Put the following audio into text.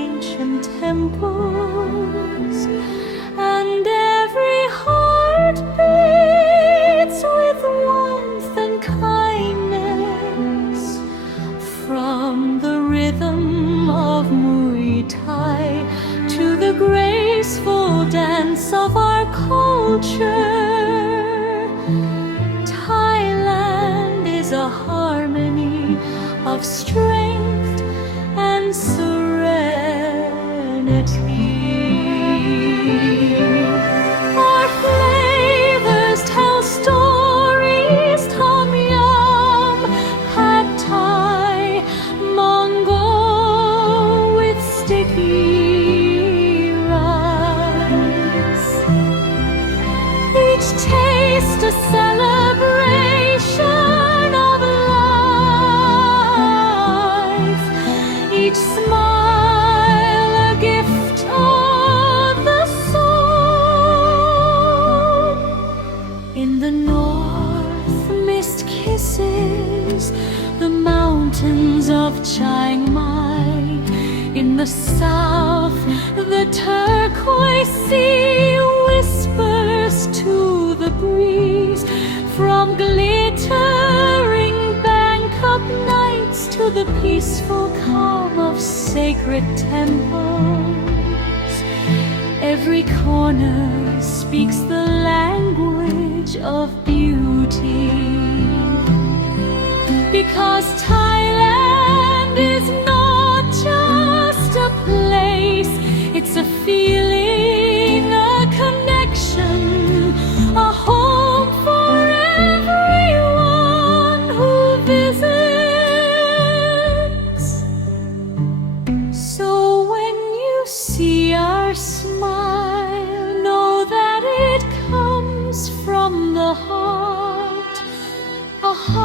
ancient temples, and every heart beats with warmth and kindness. From the rhythm of Muay Thai to the graceful dance of our culture, Thailand is a harmony of strength and serenity. Our flavors tell stories, Tom Yum, Pad Thai, Mongol with sticky rice. Each taste a celebration of life, each smile a gift of the soul. In the north, mist kisses the mountains of Chiang Mai. In the south, the turquoise sea whispers to the breeze. From glittering Bangkok nights to the peaceful calm of sacred temples, every corner speaks the language of beauty. Because Thailand is not just a place, it's a feeling, a connection, a home for everyone who visits. So when you see our smile, know that it comes from the heart, a heart